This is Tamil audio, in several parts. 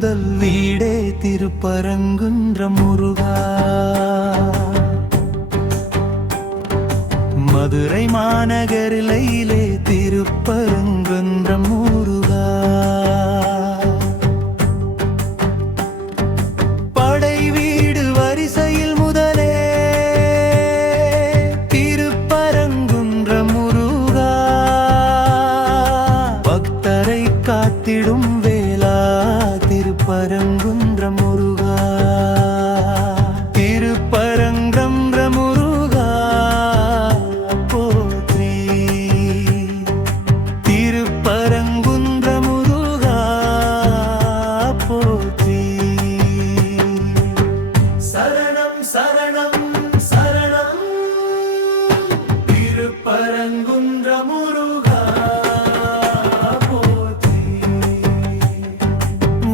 முதல் வீடே திருப்பரங்குன்ற முருகா. மதுரை மாநகரிலே திருப்பரங்குன்ற முருகா. படை வீடு வரிசையில் முதலே திருப்பரங்குன்ற முருகா. பக்தரை காத்திடும் பரங்கு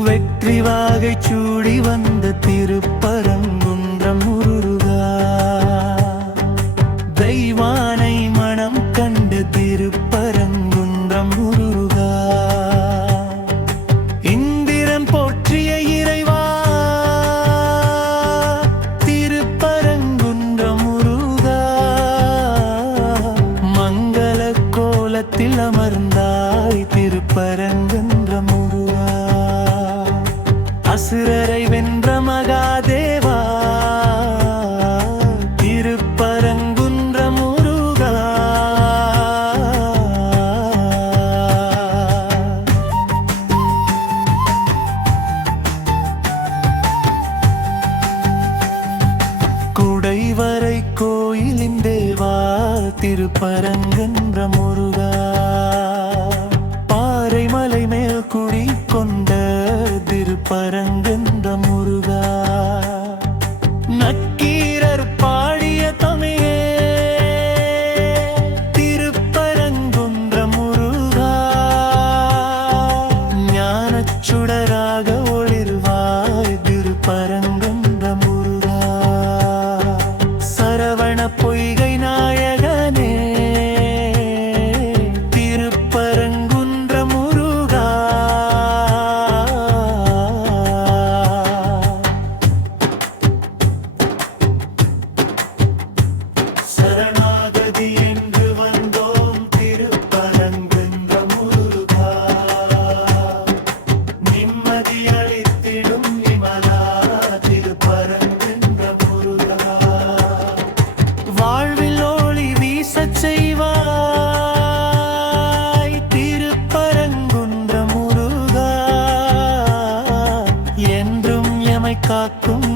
வெற்றி வாகை சூடி வந்த திருப்பரங்குன்றம் உருகா தெய்வானை மனம் கண்ட திருப்பரங்குன்றம் உருகா இந்திரன் போற்றிய இறைவா திருப்பரங்குன்றம் உருகா மங்கள கோலத்தில் அமர்ந்தாய் திருப்பரங்குன்ற அசுரரை வென்ற மகாதேவா? திருப்பரங்குன்ற முருகா? குடைவரை கோயிலின் தேவா திருப்பரங்குன்ற முருகா? திருப்பரங்கன்ற காக்கும்